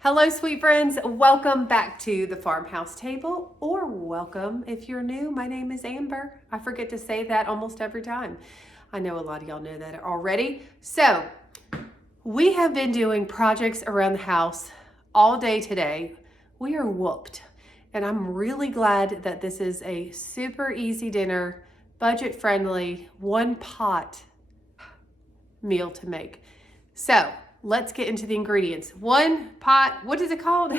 Hello, sweet friends. Welcome back to the Farmhouse Table, or welcome if you're new. My name is Amber. I forget to say that almost every time. I know a lot of y'all know that already. So we have been doing projects around the house all day today. We are whooped, and I'm really glad that this is a super easy dinner, budget friendly, one pot meal to make. So let's get into the ingredients. One pot, what is it called?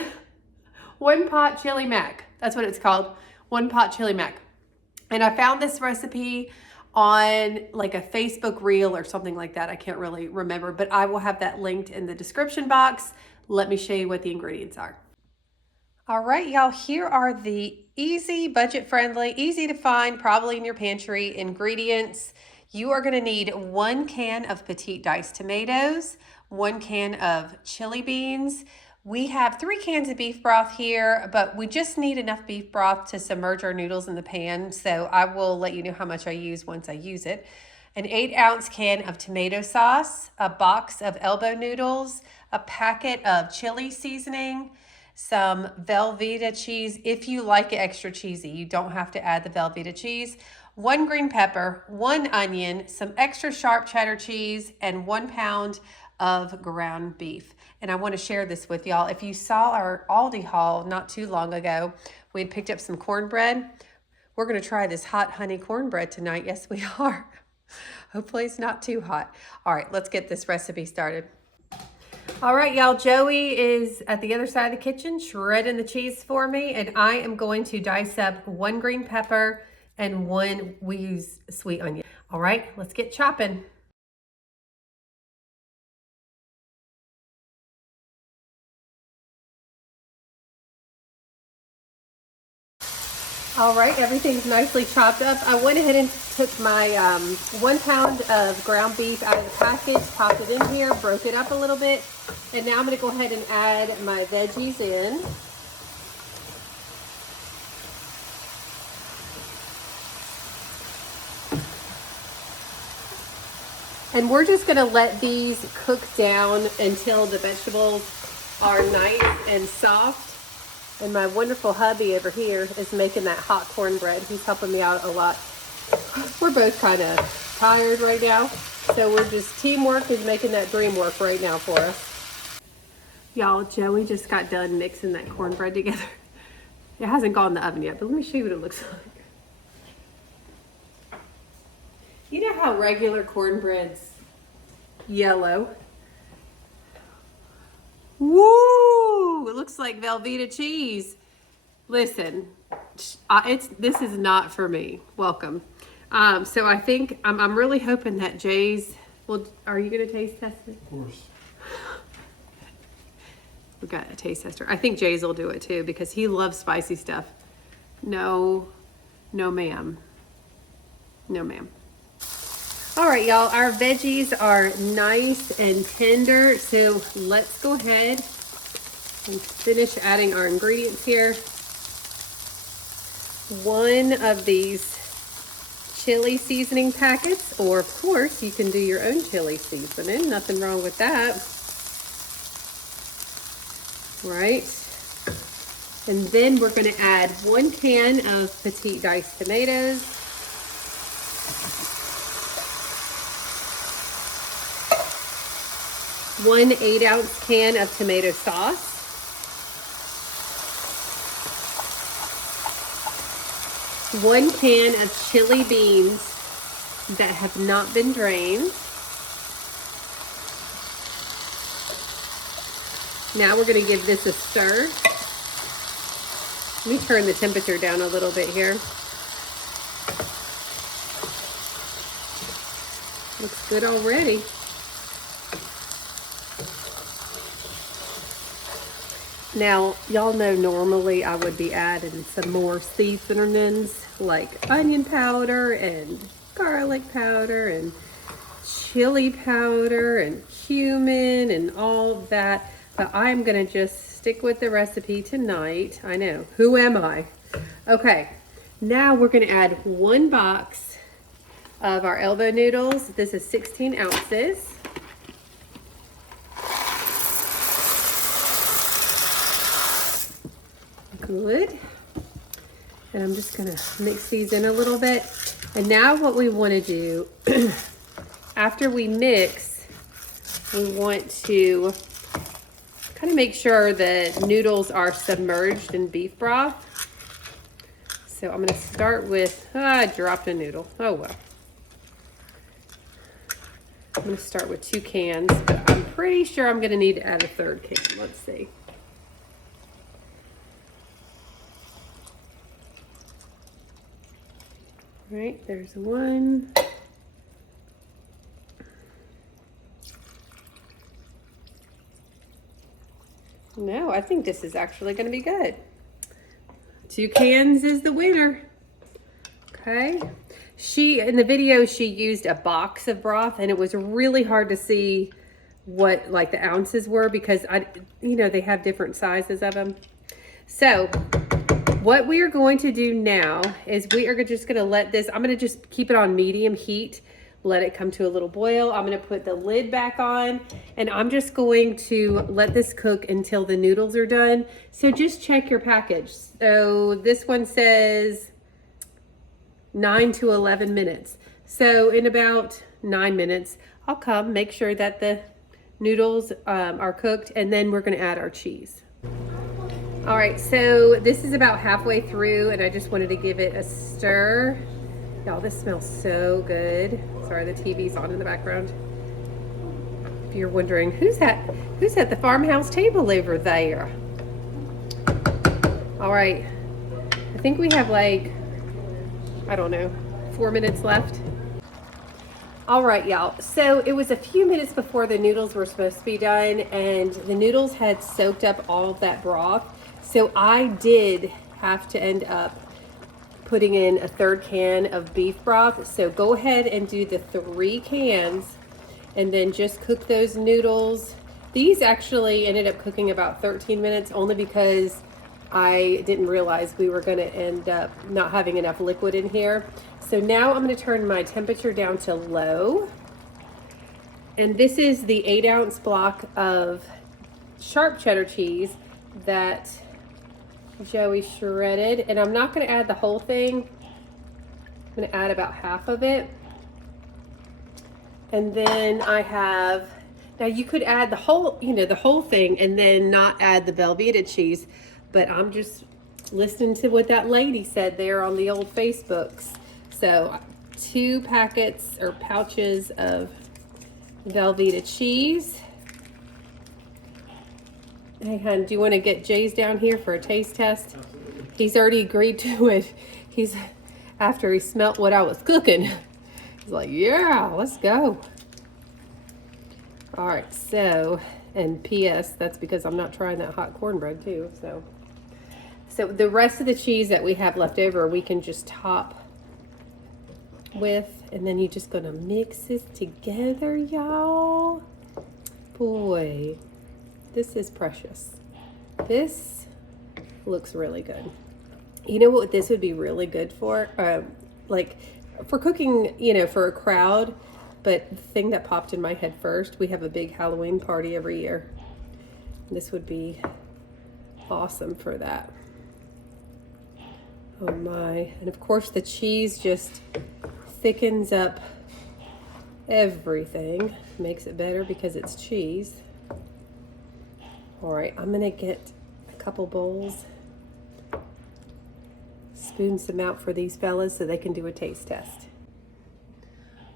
One pot chili mac. That's what it's called. One pot chili mac. And I found this recipe on like a Facebook reel or something like that. I can't really remember, but I will have that linked in the description box. Let me show you what the ingredients are. All right, y'all, here are the easy, budget friendly, easy to find, probably in your pantry ingredients. You are gonna need 1 can of petite diced tomatoes, 1 can of chili beans. We have 3 cans of beef broth here, but we just need enough beef broth to submerge our noodles in the pan. So I will let you know how much I use once I use it. An 8-ounce can of tomato sauce, a box of elbow noodles, a packet of chili seasoning, some Velveeta cheese. If you like it extra cheesy, you don't have to add the Velveeta cheese. 1 green pepper, 1 onion, some extra sharp cheddar cheese, and 1 pound of ground beef. And I want to share this with y'all. If you saw our Aldi haul not too long ago, we had picked up some cornbread. We're going to try this hot honey cornbread tonight. Yes, we are. Hopefully it's not too hot. All right, let's get this recipe started. All right, y'all, Joey is at the other side of the kitchen shredding the cheese for me, and I am going to dice up 1 green pepper and 1, we use sweet onion. All right, let's get chopping. All right, everything's nicely chopped up. I went ahead and took my 1 pound of ground beef out of the package, popped it in here, broke it up a little bit, and now I'm gonna go ahead and add my veggies in. And we're just gonna let these cook down until the vegetables are nice and soft. And my wonderful hubby over here is making that hot cornbread. He's helping me out a lot. We're both kind of tired right now. So we're just, teamwork is making that dream work right now for us. Y'all, Joey just got done mixing that cornbread together. It hasn't gone in the oven yet, but let me show you what it looks like. You know how regular cornbread's yellow? Woo! It looks like Velveeta cheese. Listen, this is not for me. Welcome. So I think I'm really hoping that Jay's. Well, are you gonna taste test it? Of course. We got a taste tester. I think Jay's will do it too because he loves spicy stuff. No, ma'am. No, ma'am. All right, y'all, our veggies are nice and tender, so let's go ahead and finish adding our ingredients here. 1 of these chili seasoning packets, or of course, you can do your own chili seasoning. Nothing wrong with that. Right. And then we're going to add 1 can of petite diced tomatoes. 1 8-ounce can of tomato sauce. 1 can of chili beans that have not been drained. Now we're going to give this a stir. Let me turn the temperature down a little bit here. Looks good already. Now, y'all know normally I would be adding some more seasonings like onion powder and garlic powder and chili powder and cumin and all that, but I'm gonna just stick with the recipe tonight. I know, who am I? Okay, now we're gonna add 1 box of our elbow noodles. This is 16 ounces. Good. And I'm just gonna mix these in a little bit. And now what we wanna do, after we mix, we want to kind of make sure the noodles are submerged in beef broth. So I'm gonna start with, I dropped a noodle, oh well. I'm gonna start with 2 cans, but I'm pretty sure I'm gonna need to add a 3rd can, let's see. All right, there's 1. No, I think this is actually gonna be good. 2 cans is the winner. Okay. In the video, she used a box of broth, and it was really hard to see what like the ounces were because they have different sizes of them. So what we are going to do now is we are just gonna let this, I'm gonna just keep it on medium heat, let it come to a little boil. I'm gonna put the lid back on, and I'm just going to let this cook until the noodles are done. So just check your package. So this one says 9 to 11 minutes. So in about 9 minutes, I'll come make sure that the noodles are cooked, and then we're gonna add our cheese. All right, so this is about halfway through, and I just wanted to give it a stir. Y'all, this smells so good. Sorry, the TV's on in the background. If you're wondering, who's at the farmhouse table over there? All right, I think we have like, I don't know, 4 minutes left. All right, y'all. So it was a few minutes before the noodles were supposed to be done, and the noodles had soaked up all of that broth. So I did have to end up putting in a 3rd can of beef broth. So go ahead and do the 3 cans and then just cook those noodles. These actually ended up cooking about 13 minutes only because I didn't realize we were gonna end up not having enough liquid in here. So now I'm gonna turn my temperature down to low. And this is the 8-ounce block of sharp cheddar cheese that Joey shredded, and I'm not going to add the whole thing. I'm going to add about half of it. And then I have, now you could add the whole, the whole thing and then not add the Velveeta cheese, but I'm just listening to what that lady said there on the old Facebooks. So 2 packets or pouches of Velveeta cheese. Hey, hon, do you want to get Jay's down here for a taste test? He's already agreed to it. After he smelt what I was cooking, he's like, yeah, let's go. All right, so, and P.S., that's because I'm not trying that hot cornbread too, so the rest of the cheese that we have left over, we can just top with, and then you're just gonna mix this together, y'all. Boy. This is precious. This looks really good. You know what this would be really good for? Like for cooking, for a crowd. But the thing that popped in my head first, we have a big Halloween party every year. This would be awesome for that. Oh my. And of course the cheese just thickens up everything. Makes it better because it's cheese. All right, I'm gonna get a couple bowls, spoon some out for these fellas so they can do a taste test.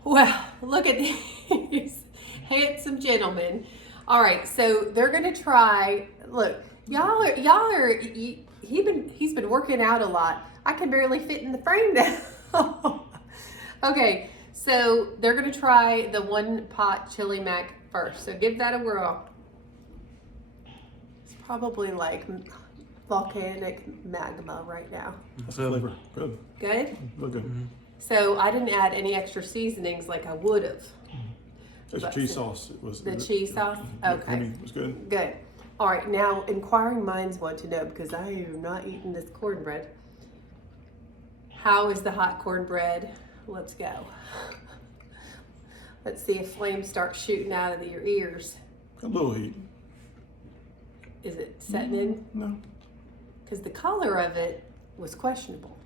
Well, look at these handsome gentlemen. All right, so they're gonna try, look, he's been working out a lot. I can barely fit in the frame now. Okay, so they're gonna try the 1-pot chili mac first. So give that a whirl. Probably like volcanic magma right now. That's flavor. Good. Good? Look good. Mm-hmm. So I didn't add any extra seasonings like I would have. That's cheese sauce. It was the cheese sauce? Okay. It was good. Good. All right, now inquiring minds want to know, because I am not eating this cornbread. How is the hot cornbread? Let's go. Let's see if flames start shooting out of your ears. A little heat. Is it setting in? No. because the color of it was questionable.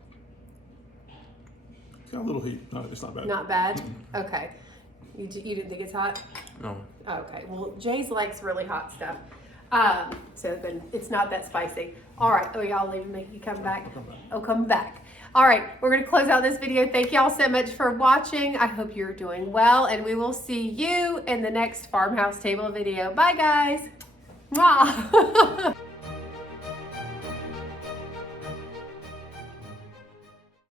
It's got a little heat. No, it's not bad. Not bad? Okay. You didn't think it's hot? No. Okay. Well, Jay's likes really hot stuff. So then it's not that spicy. All right. Oh, y'all leave me. You come back? I'll come back. Oh, come back. All right. We're going to close out this video. Thank y'all so much for watching. I hope you're doing well, and we will see you in the next Farmhouse Table video. Bye, guys. Mwah.